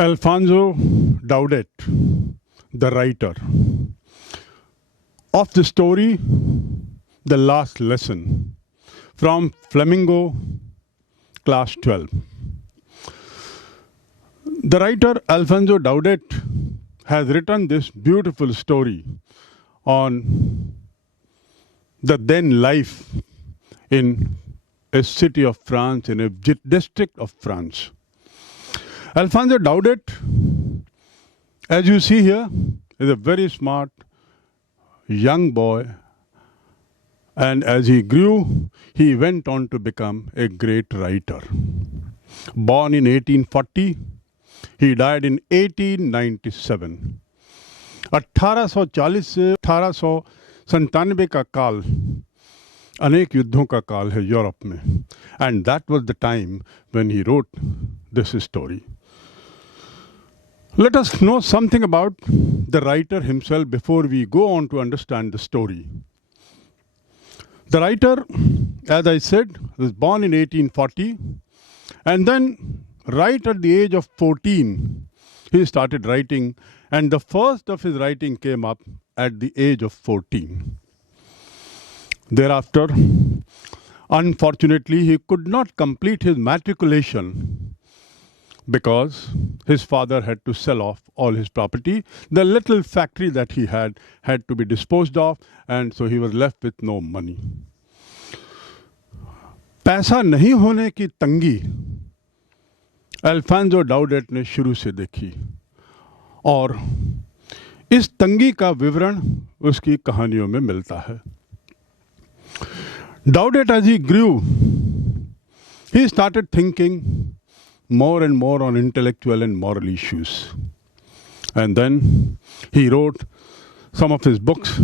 Alfonso Daudet, the writer of the story The Last Lesson, from Flamingo, class 12. The writer Alfonso Daudet has written this beautiful story on the then life in a city of France, in a district of France. Alfonso Daudet, as you see here, is a very smart young boy, and as he grew, he went on to become a great writer. Born in 1840, he died in 1897. 1840 से 1897 का काल अनेक युद्धों का काल है Europe में, and that was the time when he wrote this story. Let us know something about the writer himself before we go on to understand the story. The writer, as I said, was born in 1840, and then right at the age of 14, he started writing, and the first of his writing came up at the age of 14. Thereafter, unfortunately, he could not complete his matriculation because his father had to sell off all his property. The little factory that he had to be disposed of, and so he was left with no money. पैसा नहीं होने की तंगी Alphonso डाउडेट ने शुरू से देखी, और इस तंगी का विवरण उसकी कहानियों में मिलता है. Daudet, as he grew, he started thinking more and more on intellectual and moral issues. And then he wrote some of his books.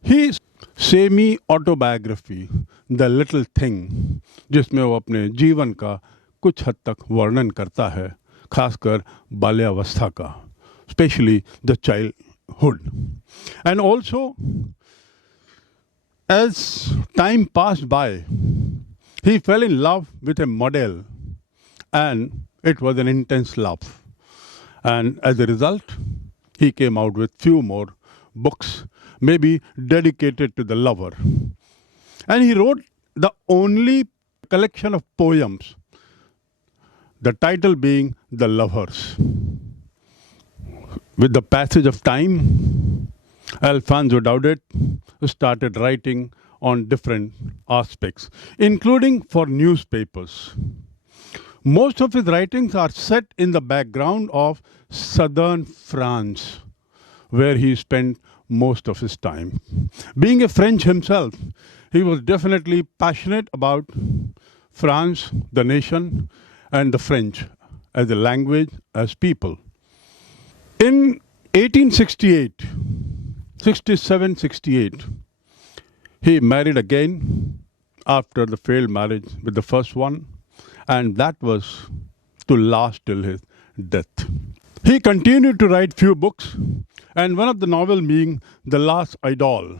His semi-autobiography, The Little Thing, जिसमें वो अपने जीवन का कुछ हद तक वर्णन करता है, खासकर बाल्यावस्था का, especially the childhood. And also, as time passed by, he fell in love with a model, and it was an intense love. And as a result, he came out with few more books, maybe dedicated to the lover. And he wrote the only collection of poems, the title being The Lovers. With the passage of time, Alfonso Daudet started writing on different aspects, including for newspapers. Most of his writings are set in the background of southern France, where he spent most of his time. Being a French himself, he was definitely passionate about France, the nation, and the French as a language, as people. In 1868, 67-68, he married again after the failed marriage with the first one, and that was to last till his death. He continued to write few books, and one of the novels being The Last Idol.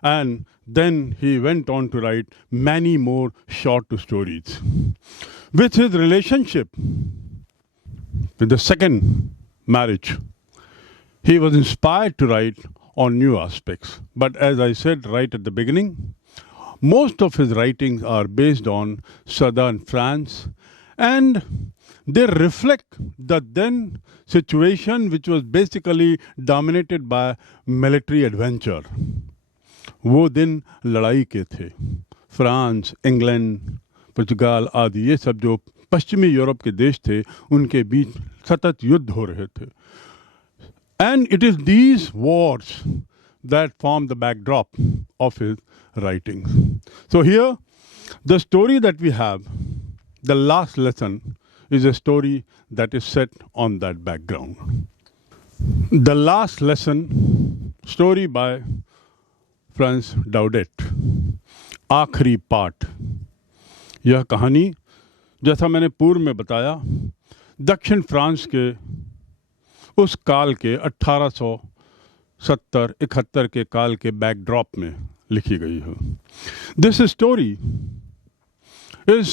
And then he went on to write many more short stories. With his relationship with the second marriage, he was inspired to write on new aspects. But as I said right at the beginning, most of his writings are based on southern France, and they reflect the then situation, which was basically dominated by military adventure. वो दिन लड़ाई के थे. France, England, पुर्तगाल आदि ये सब जो पश्चिमी यूरोप के देश थे, उनके बीच सतत युद्ध हो रहे थे. And it is these wars that form the backdrop of his writings. So here, the story that we have, The Last Lesson, is a story that is set on that background. The Last Lesson, story by France Daudet. आखिरी part. यह कहानी, जैसा मैंने पूर्व में बताया, दक्षिण France के उस काल के 1870-71 के काल के बैकड्रॉप में लिखी गई है. This story is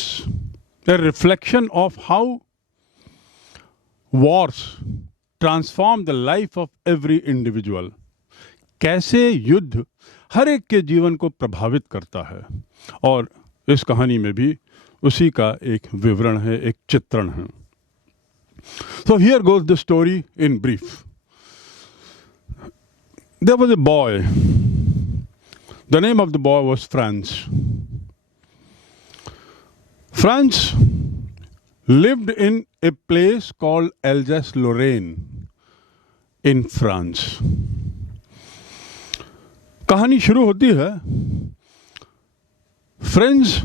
a reflection of how wars transform the life of every individual. कैसे युद्ध हर एक के जीवन को प्रभावित करता है, और इस कहानी में भी उसी का एक विवरण है, एक चित्रण है. So here goes the story in brief. There was a boy. The name of the boy was Franz. Franz lived in a place called Alsace-Lorraine in France. कहानी शुरू होती है. Franz,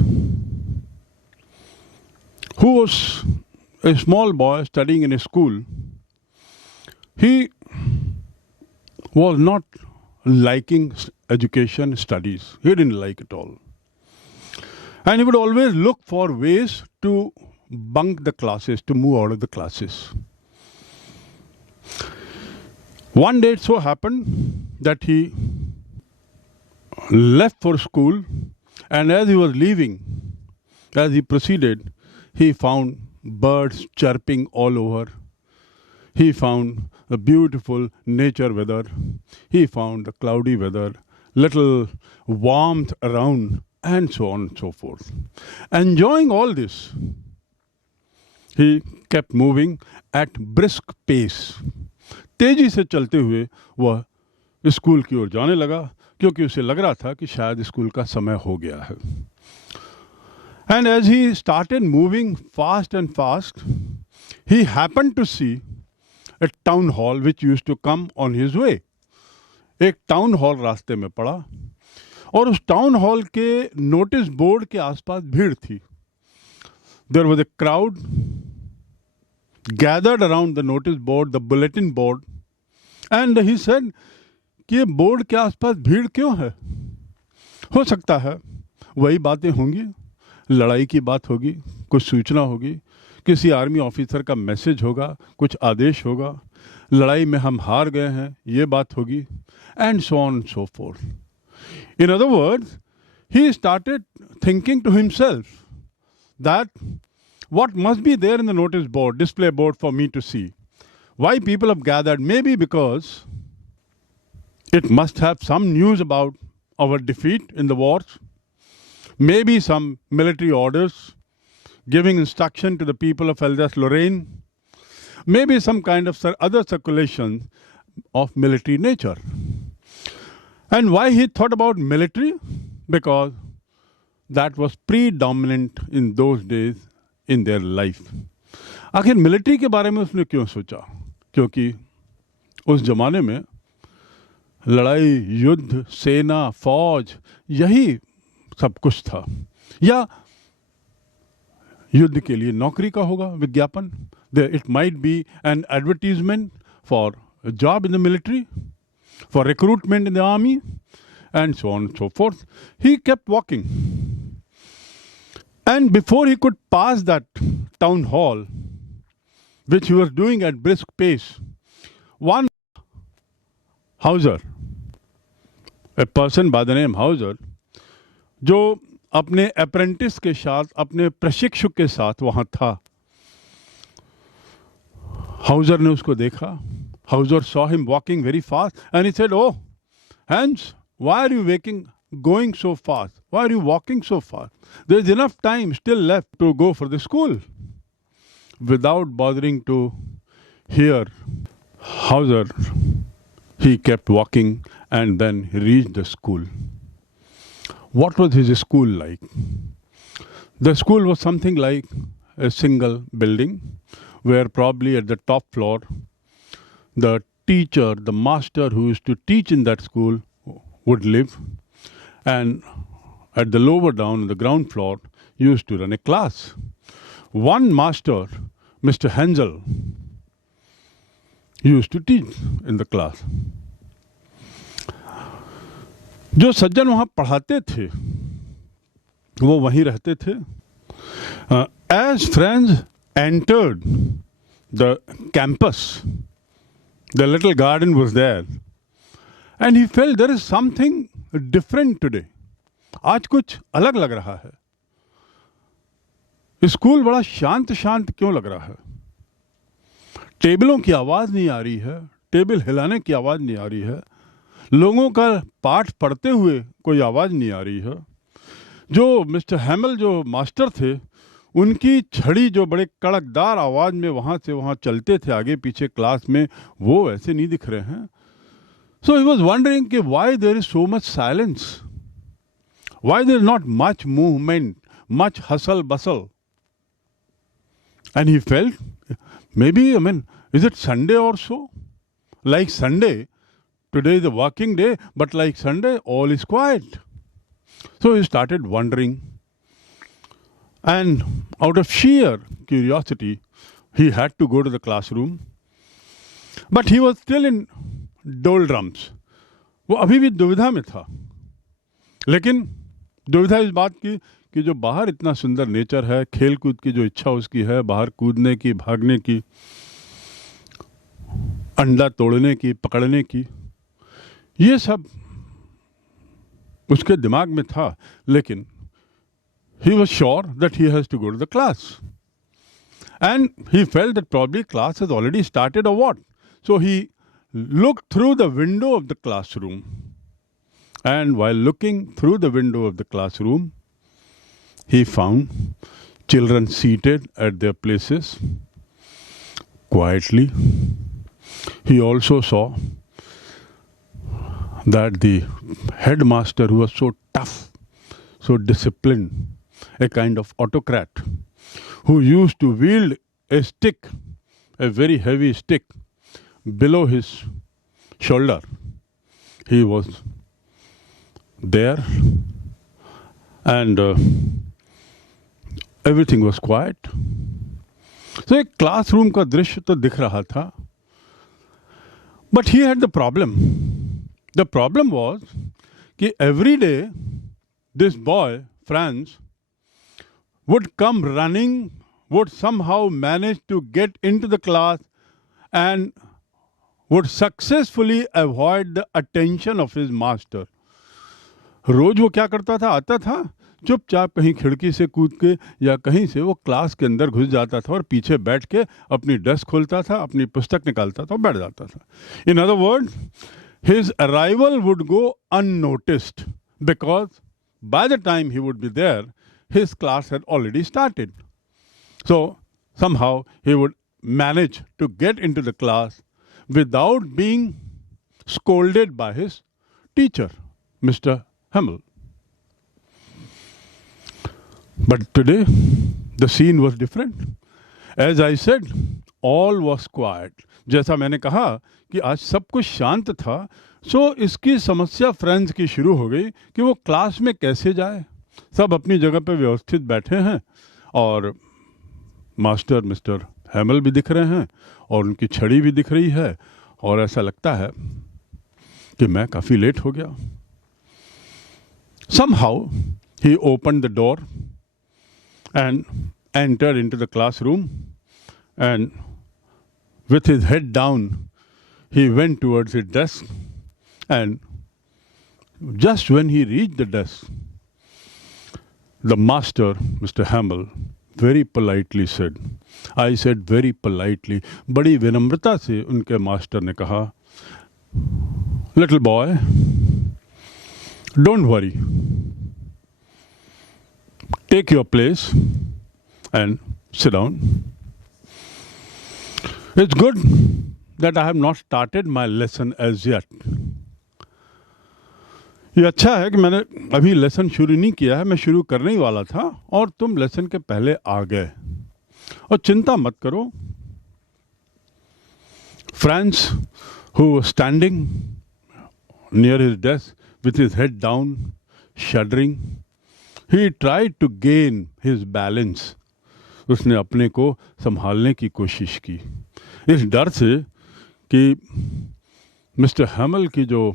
who was a small boy studying in a school, he was not liking education, studies. He didn't like it all. And he would always look for ways to bunk the classes, to move out of the classes. One day it so happened that he left for school, and as he was leaving, as he proceeded, he found birds chirping all over. He found the beautiful nature weather. He found the cloudy weather, little warmth around, and so on and so forth. Enjoying all this, he kept moving at brisk pace. तेजी से चलते हुए वह school की ओर जाने लगा, क्योंकि उसे लग रहा था कि शायद स्कूल का समय हो गया है. And as he started moving fast and fast, he happened to see a town hall which used to come on his way. एक टाउन हॉल रास्ते में पड़ा, और उस टाउन हॉल के नोटिस बोर्ड के आसपास भीड़ थी. There was a crowd gathered around the notice board, the bulletin board, and he said कि ये बोर्ड के आसपास भीड़ क्यों है? हो सकता है वही बातें होंगी, लड़ाई की बात होगी, कुछ सूचना होगी, किसी आर्मी ऑफिसर का मैसेज होगा, कुछ आदेश होगा, लड़ाई में हम हार गए हैं, ये बात होगी, and so on and so forth. In other words, he started thinking to himself that what must be there in the notice board, display board for me to see? Why people have gathered? Maybe because it must have some news about our defeat in the wars. Maybe some military orders giving instruction to the people of Alsace-Lorraine. Maybe some kind of other circulation of military nature. And why he thought about military? Because that was predominant in those days in their life. आखिर military के बारे में उसने क्यों सोचा? क्योंकि उस जमाने में लड़ाई, युद्ध, सेना, फौज, यही सब कुछ था. या युद्ध के लिए नौकरी का होगा विज्ञापन. It might be an advertisement for a job in the military, for recruitment in the army, and so on and so forth. He kept walking. And before he could pass that town hall, which he was doing at brisk pace, one Hauser, a person by the name Hauser, जो अपने apprentice के साथ, अपने प्रशिक्षु के साथ वहाँ था, Hauser ने उसको देखा. Hauser saw him walking very fast, and he said, "Oh, Hans, why are you going so fast? Why are you walking so fast? There's enough time still left to go for the school." Without bothering to hear Hauser, he kept walking, and then he reached the school. What was his school like? The school was something like a single building, where probably at the top floor, the teacher, the master who used to teach in that school would live, and at the lower down, the ground floor, used to run a class. One master, Mr. Hensel, used to teach in the class. जो सज्जन वहाँ पढ़ाते थे, वो वहीं रहते थे. As Franz entered the campus, the little garden was there, and he felt there is something different today. आज कुछ अलग लग रहा है. स्कूल बड़ा शांत शांत क्यों लग रहा है? टेबलों की आवाज़ नहीं आ रही है, टेबल हिलाने की आवाज़ नहीं आ रही है, लोगों का पाठ पढ़ते हुए कोई आवाज़ नहीं आ रही है। जो मिस्टर हैमल जो मास्टर थे, उनकी छड़ी जो बड़े कड़कदार आवाज़ में वहाँ से वहाँ चलते थे आगे पीछे क्लास में, वो ऐसे नहीं दिख रहे हैं। सो ही वॉज वंडरिंग कि why there is so much silence, why there is not much movement, much hustle bustle. And he felt, maybe, is it Sunday or so? Like Sunday, today is a working day, but like Sunday, all is quiet. So he started wondering. And out of sheer curiosity, he had to go to the classroom. But he was still in doldrums. वो अभी भी दुविधा में था. लेकिन दुविधा इस बात की कि जो बाहर इतना सुंदर नेचर है, खेल कूद की जो इच्छा उसकी है, बाहर कूदने की, भागने की, अंडा तोड़ने की, पकड़ने की, ये सब उसके दिमाग में था. लेकिन he was sure that he has to go to the class. And he felt that probably class has already started or what. So he looked through the window of the classroom. And while looking through the window of the classroom, he found children seated at their places quietly. He also saw that the headmaster, who was so tough, so disciplined, a kind of autocrat, who used to wield a stick, a very heavy stick, below his shoulder, he was there, and everything was quiet. So एक classroom का दृश्य तो दिख रहा था. But he had the problem. The problem was कि every day this boy, Franz, would come running, would somehow manage to get into the class and would successfully avoid the attention of his master. रोज वो क्या करता था, आता था, चुपचाप कहीं खिड़की से कूद के या कहीं से वो क्लास के अंदर घुस जाता था और पीछे बैठ के अपनी डेस्क खोलता था, अपनी पुस्तक निकालता था और बैठ जाता था. In other words, his arrival would go unnoticed because by the time he would be there, his class had already started. So somehow he would manage to get into the class without being scolded by his teacher, Mr. Hamel. But today, the scene was different. As I said, all was quiet. जैसा मैंने कहा कि आज सब कुछ शांत था. सो इसकी समस्या फ्रेंड्स की शुरू हो गई कि वो क्लास में कैसे जाए. सब अपनी जगह पे व्यवस्थित बैठे हैं और मास्टर मिस्टर हैमल भी दिख रहे हैं और उनकी छड़ी भी दिख रही है और ऐसा लगता है कि मैं काफ़ी लेट हो गया. Somehow he opened the door and entered into the classroom, and with his head down he went towards his desk, and just when he reached the desk, the master, Mr. Hamel, very politely said, I said very politely, बड़ी विनम्रता से उनके master ने कहा, little boy, don't worry, take your place and sit down. It's good that I have not started my lesson as yet. ये अच्छा है कि मैंने अभी लेसन शुरू नहीं किया है, मैं शुरू करने ही वाला था और तुम लेसन के पहले आ गए. और चिंता मत करो. Franz, who was standing near his desk with his head down, shuddering, he tried to gain his balance. उसने अपने को संभालने की कोशिश की, इस डर से कि मिस्टर हैमल की जो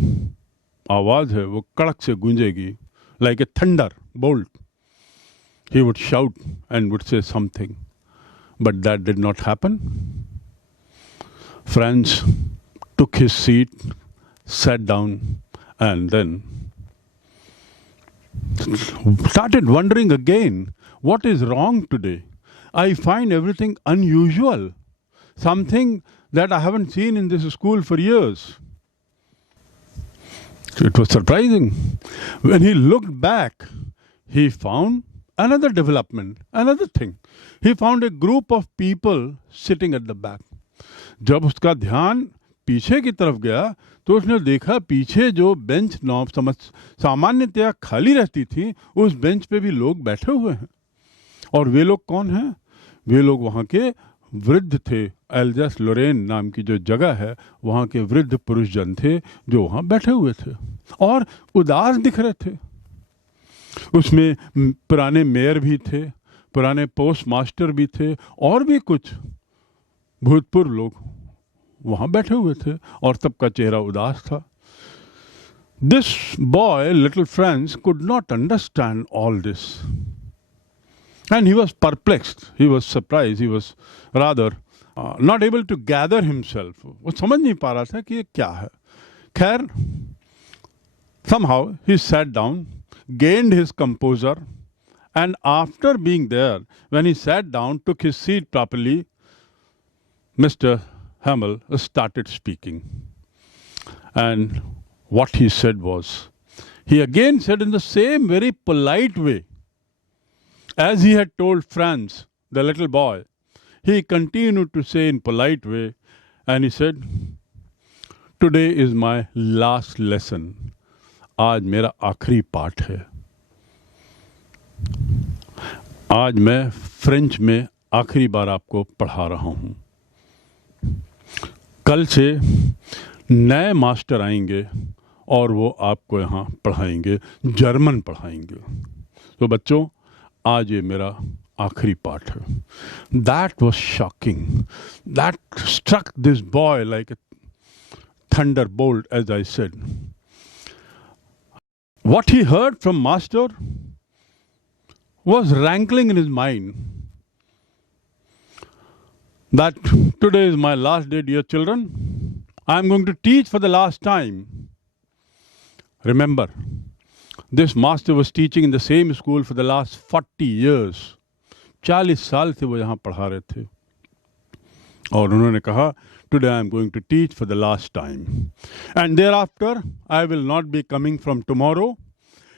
आवाज़ है वो कड़क से गूंजेगी, like a thunder bolt. He would shout and would say something, but that did not happen. Franz took his seat, sat down, and then started wondering again, what is wrong today? I find everything unusual. Something that I haven't seen in this school for years. So it was surprising. When he looked back, he found another development, another thing. He found a group of people sitting at the back. जब उसका ध्यान पीछे की तरफ गया तो उसने देखा पीछे जो बेंच सामान्यतया खाली रहती थी, उस बेंच पे भी लोग बैठे हुए हैं. और वे लोग कौन हैं? वे लोग वहाँ के वृद्ध थे. एल्जस लोरेन नाम की जो जगह है, वहाँ के वृद्ध पुरुष जन थे जो वहाँ बैठे हुए थे और उदास दिख रहे थे. उसमें पुराने मेयर भी थे, पुराने पोस्ट मास्टर भी थे और भी कुछ भूतपूर्व लोग वहाँ बैठे हुए थे और सबका चेहरा उदास था. This boy, little Franz, could not understand all this. And he was perplexed, he was surprised, he was rather not able to gather himself. वो समझ नहीं पा रहा था कि ये क्या है. खैर, somehow he sat down, gained his composure, and after being there, when he sat down, took his seat properly, Mr. Hamel started speaking. And what he said was, he again said in the same very polite way, as he had told Franz, the little boy, he continued to say in polite way, and he said, today is my last lesson. आज मेरा आखिरी पाठ है. आज मैं French में आखिरी बार आपको पढ़ा रहा हूँ. कल से नए मास्टर आएंगे और वो आपको यहाँ पढ़ाएंगे, जर्मन पढ़ाएंगे. तो बच्चों, आज ये मेरा आखिरी पाठ है. That was shocking. That struck this boy like a thunderbolt, as I said. What he heard from master was rankling in his mind. That today is my last day, dear children. I am going to teach for the last time. Remember, this master was teaching in the same school for the last 40 years. 40 साल से वो यहाँ पढ़ा रहे थे. और उन्होंने कहा, today I am going to teach for the last time. And thereafter, I will not be coming from tomorrow.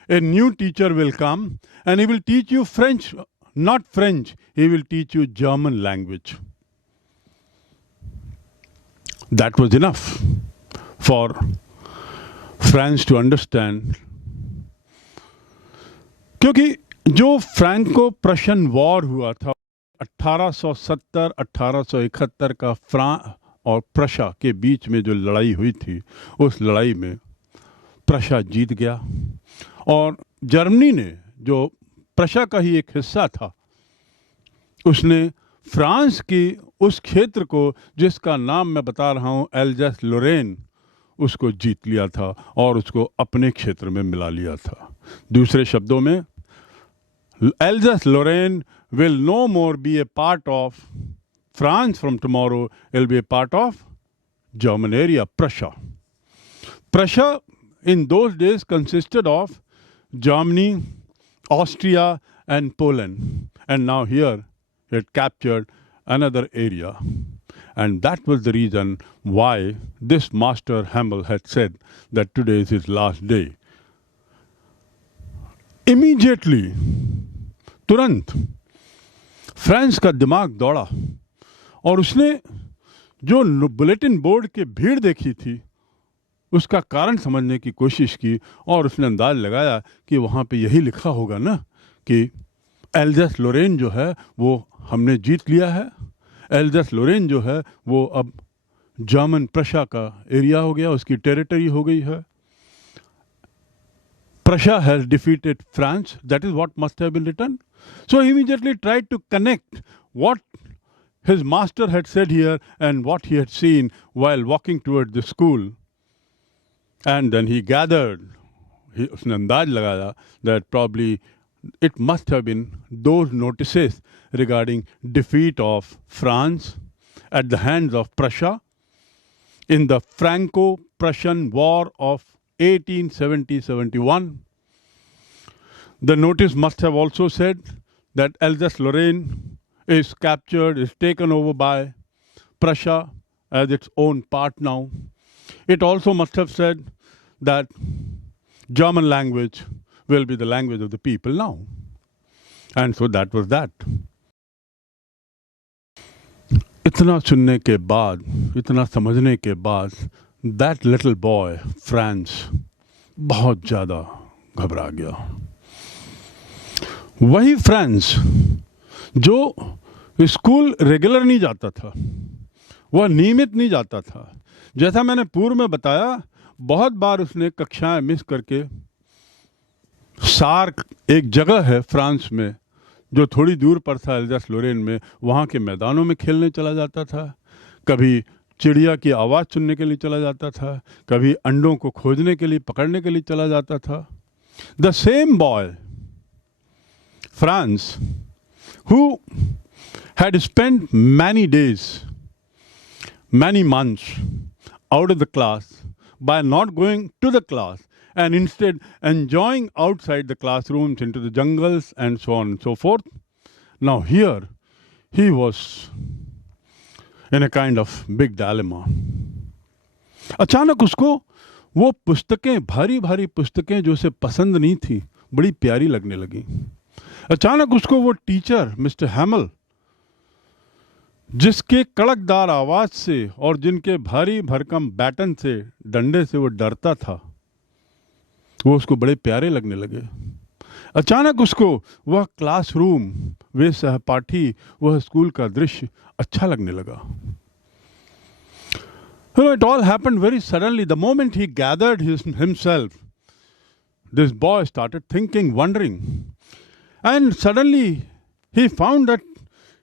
A new teacher will come and he will teach you French, not French. He will teach you German language. That was enough for Franz to understand. क्योंकि जो Franco प्रशन war हुआ था 1870-1871 का France और Prussia के बीच में जो लड़ाई हुई थी, उस लड़ाई में प्रशा जीत गया और जर्मनी ने, जो प्रशा का ही एक हिस्सा था, उसने फ्रांस की उस क्षेत्र को जिसका नाम मैं बता रहा हूँ एल्जस लोरेन, उसको जीत लिया था और उसको अपने क्षेत्र में मिला लिया था. दूसरे शब्दों में, Alsace-Lorraine will no more be a part of France from tomorrow. It will be a part of German area, Prussia. Prussia in those days consisted of Germany, Austria and Poland. And now here it captured another area. And that was the reason why this Master Hamel had said that today is his last day. Immediately, तुरंत France का दिमाग दौड़ा और उसने जो bulletin board के भीड़ देखी थी उसका कारण समझने की कोशिश की और उसने अंदाज लगाया कि वहाँ पे यही लिखा होगा ना कि एल्जस लोरेन जो है वो हमने जीत लिया है. एल्जस लोरेन जो है वो अब जर्मन प्रशा का एरिया हो गया, उसकी टेरिटरी हो गई है. Prussia has defeated France. That is what must have been written. So he immediately tried to connect what his master had said here and what he had seen while walking toward the school. And then he gathered, उसने अंदाज लगाया that probably it must have been those notices regarding defeat of France at the hands of Prussia in the Franco-Prussian War of 1870-71. The notice must have also said that Alsace-Lorraine is captured, is taken over by Prussia, as its own part now. It also must have said that German language will be the language of the people now. And so that was that. इतना सुनने के बाद, इतना समझने के बाद, that little boy, Franz, बहुत ज़्यादा घबरा गया. वही फ्रांस जो स्कूल रेगुलर नहीं जाता था, वह नियमित नहीं जाता था. जैसा मैंने पूर्व में बताया, बहुत बार उसने कक्षाएं मिस करके सार्क एक जगह है फ्रांस में जो थोड़ी दूर पर था, एल्जास लोरेन में, वहाँ के मैदानों में खेलने चला जाता था. कभी चिड़िया की आवाज़ सुनने के लिए चला जाता था, कभी अंडों को खोजने के लिए, पकड़ने के लिए चला जाता था. The same boy France who had spent many days, many months out of the class by not going to the class and instead enjoying outside the classrooms into the jungles and so on and so forth. Now here he was in a kind of big dilemma. अचानक उसको वो पुस्तकें, भारी भारी पुस्तकें जो उसे पसंद नहीं थी, बड़ी प्यारी लगने लगी. अचानक उसको वो टीचर मिस्टर हैमल, जिसके कड़कदार आवाज से और जिनके भारी भरकम बैटन से, डंडे से वो डरता था, वो उसको बड़े प्यारे लगने लगे. अचानक उसको वह क्लासरूम, वे सहपाठी, वह स्कूल का दृश्य अच्छा लगने लगा. It all happened very suddenly. The moment he gathered himself, this boy started thinking, wondering. And suddenly he found that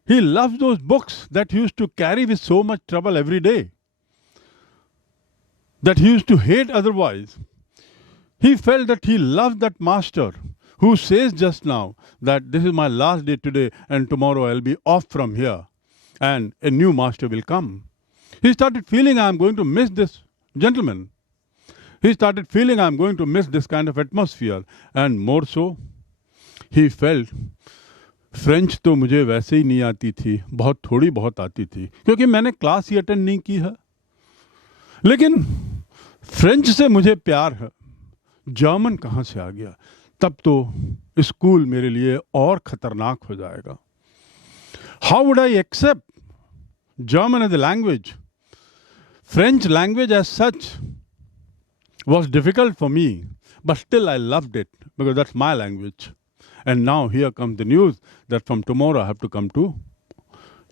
he loved those books that he used to carry with so much trouble every day, that he used to hate otherwise. He felt that he loved that master who says just now that this is my last day today and tomorrow I'll be off from here and a new master will come. He started feeling, I'm going to miss this gentleman. He started feeling, I'm going to miss this kind of atmosphere. And more so, he felt, French तो मुझे वैसे ही नहीं आती थी, बहुत थोड़ी बहुत आती थी, क्योंकि मैंने क्लास ही अटेंड नहीं की है. लेकिन फ्रेंच से मुझे प्यार है, जर्मन कहाँ से आ गया? तब तो स्कूल मेरे लिए और खतरनाक हो जाएगा. How would I accept German as a language? French language as such was difficult for me, but still I loved it because that's my language. And now here comes the news that from tomorrow I have to come to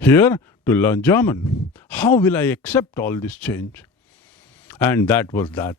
here to learn German. How will I accept all this change? And that was that.